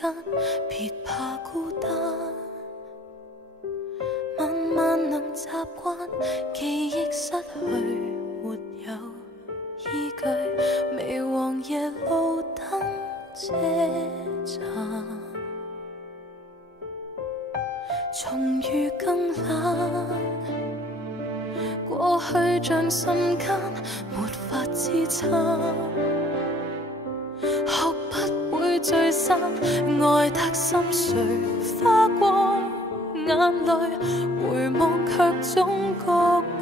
間，別怕孤單。慢慢能習慣，記憶失去沒有依據，微黃夜路燈車站，重遇更冷。過去像瞬間沒法支撐，學不會聚散，愛得心碎花過眼淚，回望卻總覺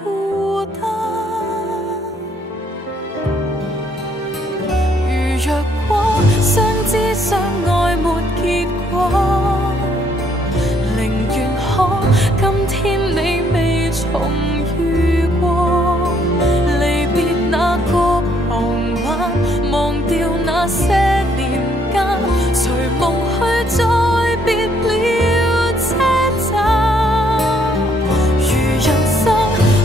孤單。如若果相知相愛沒結果，寧願可今天你未重遇過，離別那個傍晚，忘掉那些年間，隨夢去再別了車站。如人生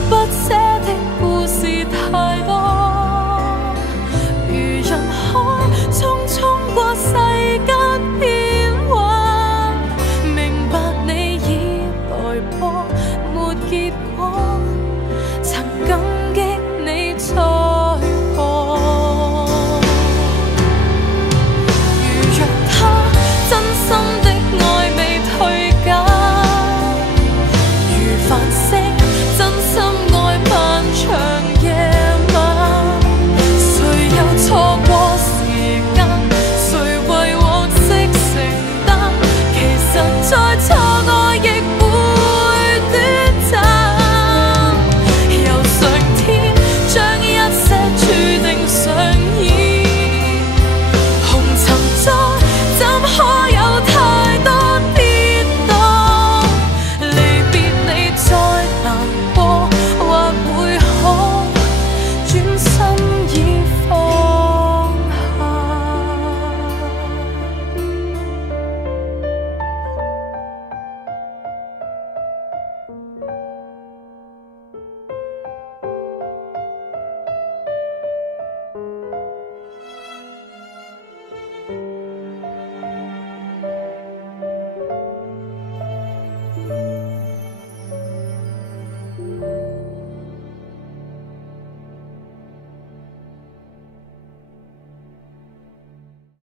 不捨的故事太多，如人海匆匆過世間變幻，明白你已來過沒結果，曾更